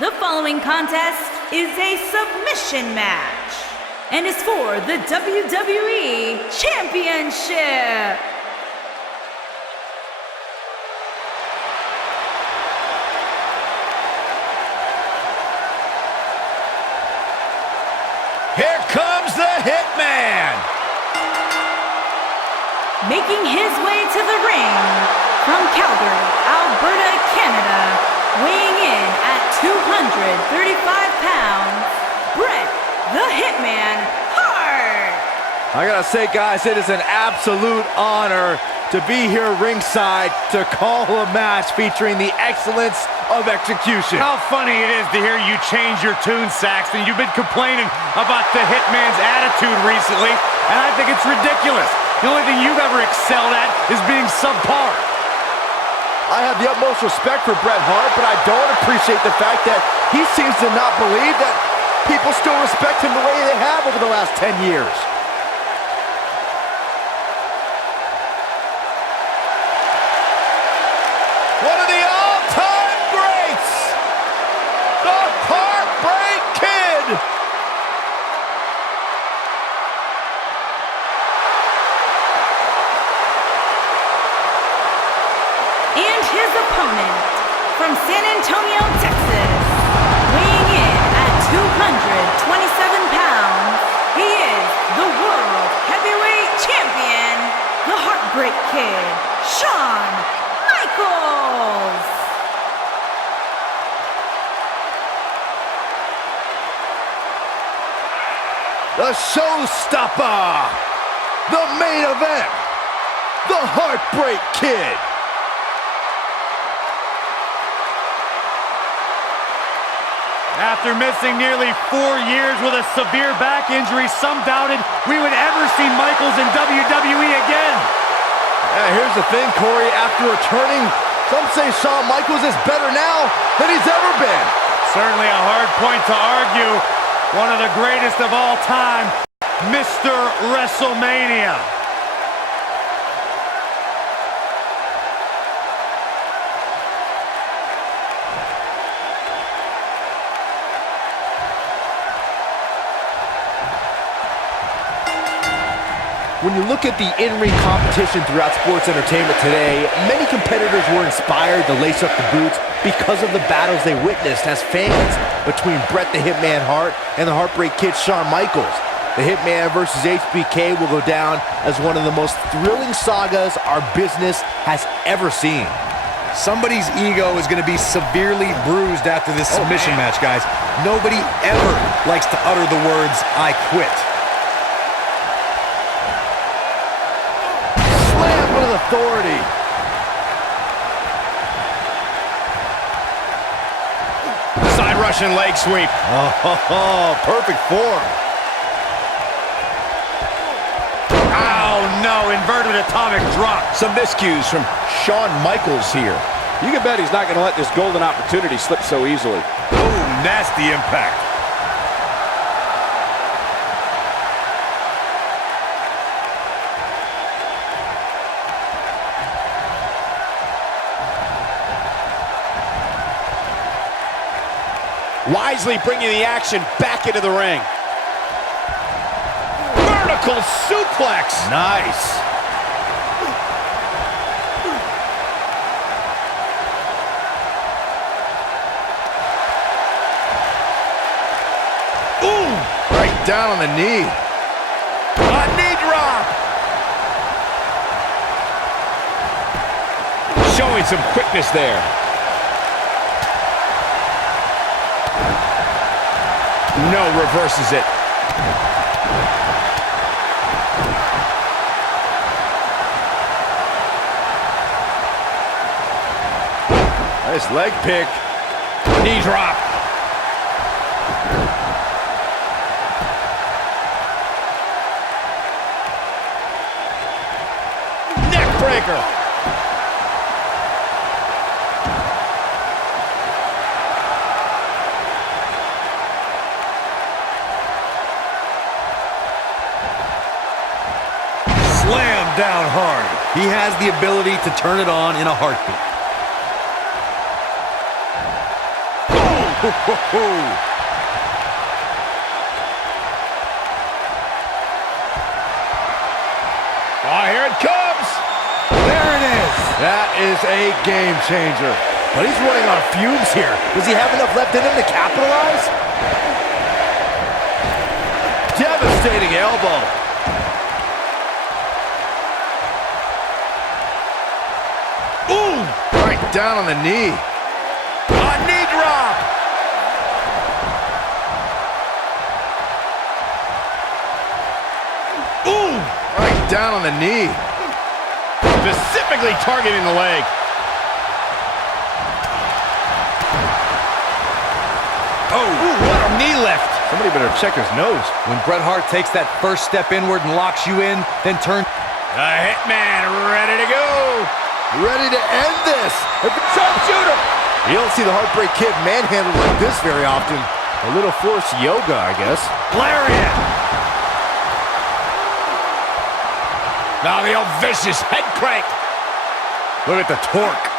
The following contest is a submission match and is for the WWE Championship. Here comes the Hitman! Making his way to the ring from Calgary, Alberta, Canada, weighing in at 235 pounds, Bret the Hitman Hart! I gotta say, guys, it is an absolute honor to be here ringside to call a match featuring the excellence of execution. How funny it is to hear you change your tune, Saxton. You've been complaining about the Hitman's attitude recently, and I think it's ridiculous. The only thing you've ever excelled at is being subpar. I have the utmost respect for Bret Hart, but I don't appreciate the fact that he seems to not believe that people still respect him the way they have over the last 10 years. One of the all-time greats, the Heartbreak Kid. And his opponent from San Antonio, Texas, weighing in at 227 pounds, he is the World Heavyweight Champion, the Heartbreak Kid, Shawn Michaels. The showstopper, the main event, the Heartbreak Kid. After missing nearly 4 years with a severe back injury, some doubted we would ever see Michaels in WWE again. Yeah, here's the thing, Corey. After returning, some say Shawn Michaels is better now than he's ever been. Certainly a hard point to argue. One of the greatest of all time, Mr. WrestleMania. When you look at the in-ring competition throughout sports entertainment today, many competitors were inspired to lace up the boots because of the battles they witnessed as fans between Bret the Hitman Hart and the Heartbreak Kid Shawn Michaels. The Hitman versus HBK will go down as one of the most thrilling sagas our business has ever seen. Somebody's ego is going to be severely bruised after this submission match, guys. Nobody ever likes to utter the words, "I quit." With authority. Side Russian leg sweep. Oh, perfect form. Oh no, inverted atomic drop. Some miscues from Shawn Michaels here. You can bet he's not going to let this golden opportunity slip so easily. Ooh, nasty impact. Wisely bringing the action back into the ring. Vertical suplex. Nice. Ooh, right down on the knee. A knee drop. Showing some quickness there. No, reverses it. Nice leg pick. Knee drop. Neck breaker. Slam down hard. He has the ability to turn it on in a heartbeat. Oh, here it comes. There it is. That is a game changer. But he's running on fumes here. Does he have enough left in him to capitalize? Devastating elbow. Ooh! Right down on the knee. A knee drop. Ooh! Right down on the knee. Specifically targeting the leg. Oh, ooh, what a knee lift. Somebody better check his nose. When Bret Hart takes that first step inward and locks you in, then turn... The Hitman ready to go. Ready to end this. Sharpshooter. You don't see the Heartbreak Kid manhandled like this very often. A little forced yoga, I guess. Lariat. Now the old vicious head crank. Look at the torque.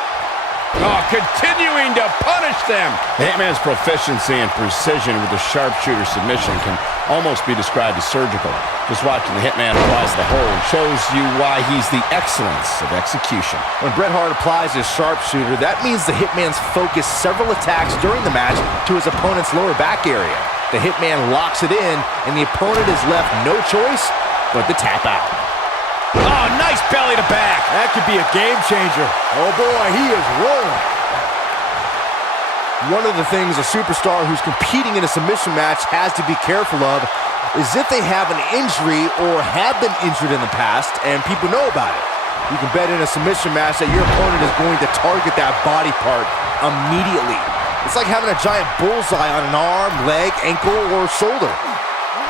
Oh, continuing to punish them. The Hitman's proficiency and precision with the sharpshooter submission can almost be described as surgical. Just watching the Hitman applies the hold shows you why he's the excellence of execution. When Bret Hart applies his sharpshooter, that means the Hitman's focused several attacks during the match to his opponent's lower back area. The Hitman locks it in, and the opponent is left no choice but to tap out. Oh, nice belly to back. That could be a game changer. Oh boy, he is rolling. One of the things a superstar who's competing in a submission match has to be careful of is if they have an injury or have been injured in the past and people know about it. You can bet in a submission match that your opponent is going to target that body part immediately. It's like having a giant bullseye on an arm, leg, ankle, or shoulder.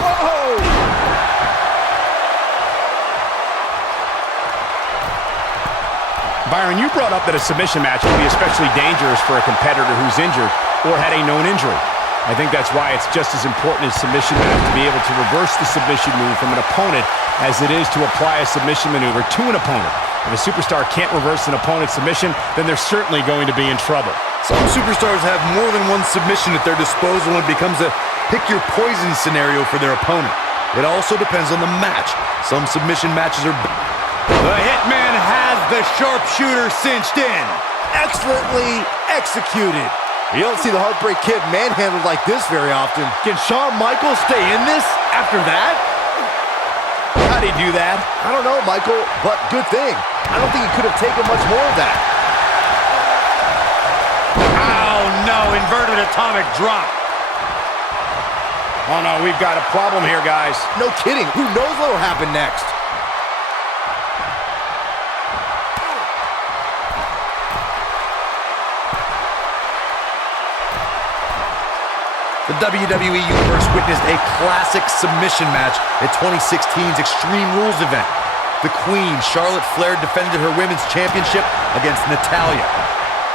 Whoa! Byron, you brought up that a submission match can be especially dangerous for a competitor who's injured or had a known injury. I think that's why it's just as important as submission match to be able to reverse the submission move from an opponent as it is to apply a submission maneuver to an opponent. If a superstar can't reverse an opponent's submission, then they're certainly going to be in trouble. Some superstars have more than one submission at their disposal and it becomes a pick-your-poison scenario for their opponent. It also depends on the match. Some submission matches are... The Hitman has the sharpshooter cinched in. Excellently executed. You don't see the Heartbreak Kid manhandled like this very often. Can Shawn Michaels stay in this after that? How'd he do that? I don't know, Michael, but good thing. I don't think he could have taken much more of that. Oh, no. Inverted atomic drop. Oh, no. We've got a problem here, guys. No kidding. Who knows what will happen next? The WWE Universe witnessed a classic submission match at 2016's Extreme Rules event. The Queen, Charlotte Flair, defended her Women's Championship against Natalya.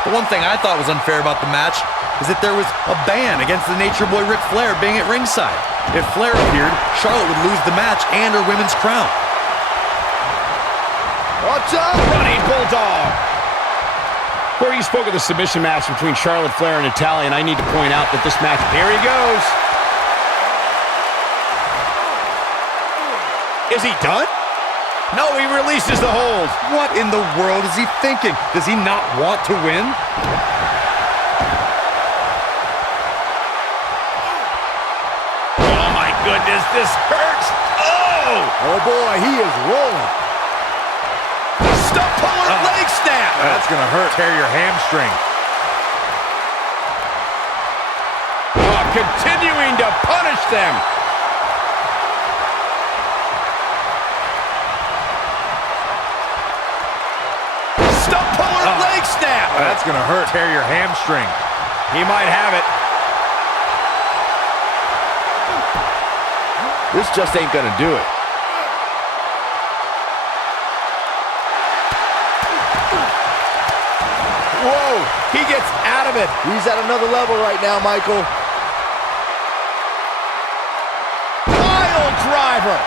The one thing I thought was unfair about the match is that there was a ban against the Nature Boy Ric Flair being at ringside. If Flair appeared, Charlotte would lose the match and her women's crown. Watch out! Running Bulldog. Corey, you spoke of the submission match between Charlotte Flair and Natalya, and I need to point out that this match... Here he goes. Is he done? No, he releases the hold. What in the world is he thinking? Does he not want to win? Oh, my goodness, this hurts. Oh! Oh, boy, he is rolling. Stump puller leg snap. That's going to hurt. Tear your hamstring. Oh, continuing to punish them. Stump puller leg snap. That's going to hurt. Tear your hamstring. He might have it. This just ain't going to do it. Whoa, he gets out of it. He's at another level right now, Michael. Pile driver.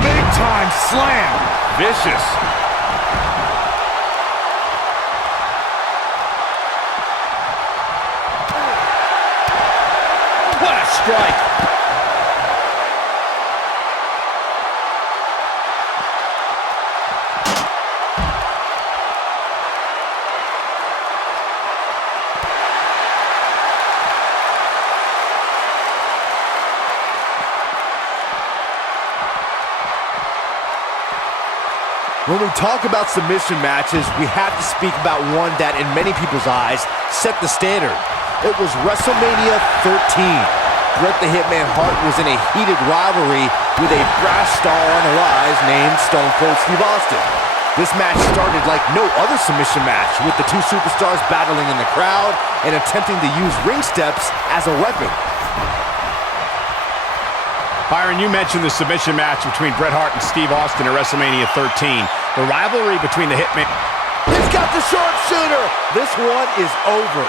Big time slam. Vicious. strike. When we talk about submission matches, we have to speak about one that, in many people's eyes, set the standard. It was WrestleMania 13. Bret the Hitman Hart was in a heated rivalry with a brass star on the rise named Stone Cold Steve Austin. This match started like no other submission match, with the two superstars battling in the crowd and attempting to use ring steps as a weapon. Byron, you mentioned the submission match between Bret Hart and Steve Austin at WrestleMania 13. The rivalry between the Hitmen... He's got the sharpshooter! This one is over.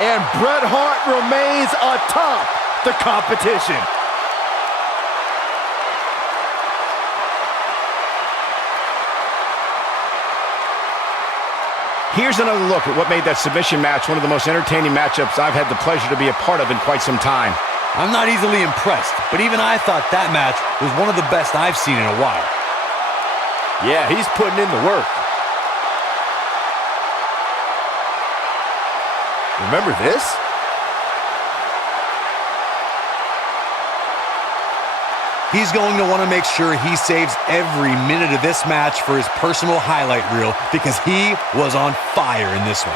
And Bret Hart remains atop the competition. Here's another look at what made that submission match one of the most entertaining matchups I've had the pleasure to be a part of in quite some time. I'm not easily impressed, but even I thought that match was one of the best I've seen in a while. Yeah, he's putting in the work. Remember this? He's going to want to make sure he saves every minute of this match for his personal highlight reel, because he was on fire in this one.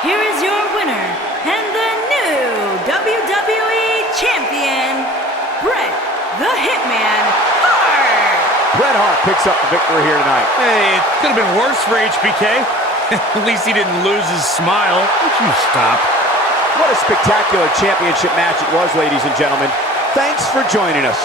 Here is your winner and the new WWE Champion, Bret the Hitman Hart. Bret Hart picks up the victory here tonight. Hey, it could have been worse for HBK. At least he didn't lose his smile. Would you stop? What a spectacular championship match it was, ladies and gentlemen. Thanks for joining us.